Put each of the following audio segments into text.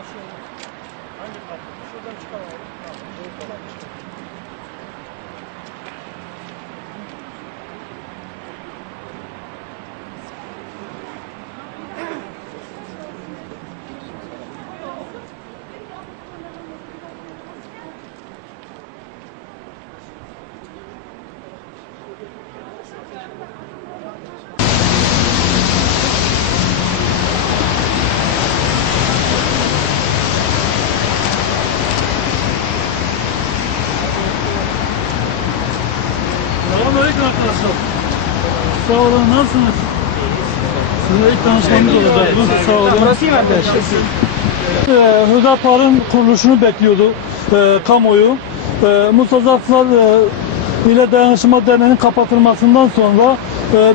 Hangi parti? Şuradan çıkalım. Şuradan çıkalım. Selamünaleyküm arkadaşlar. Sağ olun, nasılsınız? Sizinle ilk tanışmamız olacak. Sağ olun. Burası iyi mi arkadaşlar? Hüdapar'ın kuruluşunu bekliyordu kamuoyu. Mustazaflar ile Dayanışma Derneği'nin kapatılmasından sonra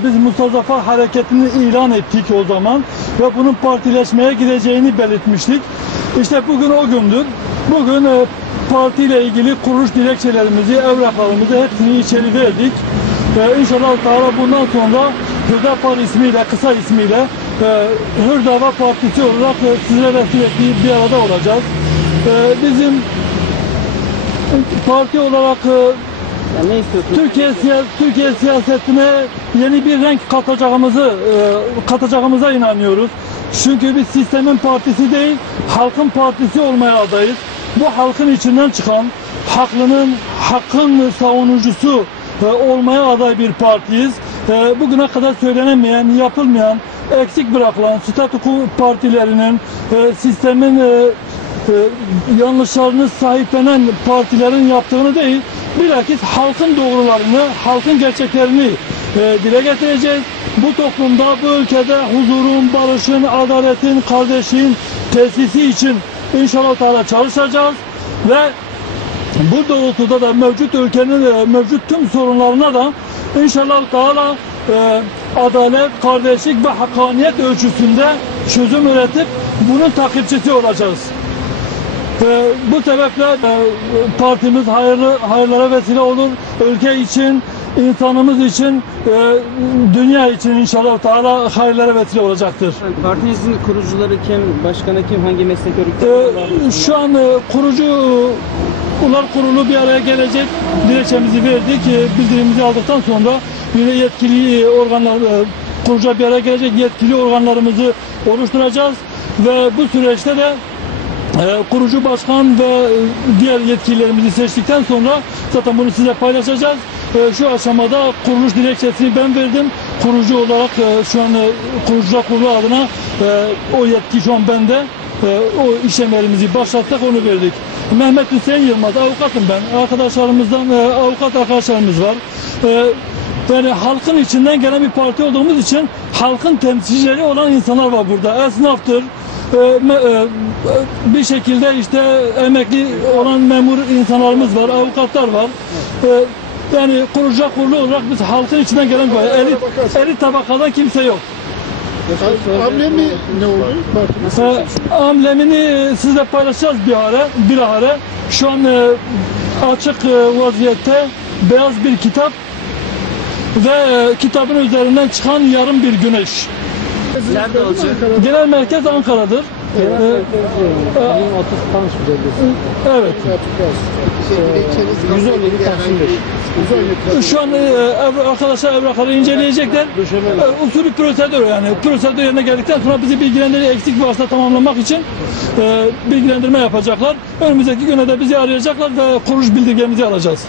biz Mustazafa hareketini ilan ettik o zaman ve bunun partileşmeye gideceğini belirtmiştik. İşte bugün o gündür. Bugün partiyle ilgili kuruluş dilekçelerimizi, evraklarımızı hepsini içeri verdik. İnşallah bundan sonra Hüdapar ismiyle, kısa ismiyle Hürdava Partisi olarak sizlerle sürekli bir arada olacağız. Bizim parti olarak Türkiye siyasetine yeni bir renk katacağımıza inanıyoruz. Çünkü biz sistemin partisi değil, halkın partisi olmaya adayız. Bu halkın içinden çıkan, hakkın savunucusu olmaya aday bir partiyiz. Bugüne kadar söylenemeyen, yapılmayan, eksik bırakılan statüko partilerinin, sistemin yanlışlarını sahiplenen partilerin yaptığını değil, bilakis halkın doğrularını, halkın gerçeklerini dile getireceğiz. Bu toplumda, bu ülkede huzurun, barışın, adaletin, kardeşliğin tesisi için inşallah çalışacağız ve bu doğrultuda da mevcut ülkenin mevcut tüm sorunlarına da inşallah adalet, kardeşlik ve hakkaniyet ölçüsünde çözüm üretip bunun takipçisi olacağız. Bu sebeple partimiz hayırlara vesile olur. Ülke için, insanımız için, dünya için inşallah hayırlara vesile olacaktır. Partinizin kurucuları kim, başkanı kim, hangi meslek örgütleri? Şu an kurucular kurulu bir araya gelecek. Dilekçemizi verdik. Bildirimizi aldıktan sonra yine yetkili organlar kurucular bir araya gelecek. Yetkili organlarımızı oluşturacağız ve bu süreçte de kurucu başkan ve diğer yetkililerimizi seçtikten sonra zaten bunu size paylaşacağız. Şu aşamada kuruluş dilekçesini ben verdim. Kurucu olarak şu an kurucular kurulu adına o yetki şu an bende. O işlemlerimizi başlattık, onu verdik. Mehmet Hüseyin Yılmaz, avukatım ben. Arkadaşlarımızdan avukat arkadaşlarımız var. Yani halkın içinden gelen bir parti olduğumuz için halkın temsilcileri olan insanlar var burada. Esnaftır, bir şekilde işte emekli olan memur insanlarımız var, avukatlar var. Yani kurucu kurulu olarak biz halkın içinden gelen bir elit tabakadan kimse yok. Amblemi ne oldu? Amblemini sizle paylaşacağız bilahare. Şu an açık vaziyette beyaz bir kitap ve kitabın üzerinden çıkan yarım bir güneş. Nerede olacak? Genel merkez Ankara'dır. Evet. Şu an arkadaşlar evrakları inceleyecekler. Usulü prosedür, yani prosedür yerine geldikten sonra bizi eksik varsa tamamlamak için bilgilendirme yapacaklar. Önümüzdeki güne de bizi arayacaklar ve kuruluş bildirgemizi alacağız.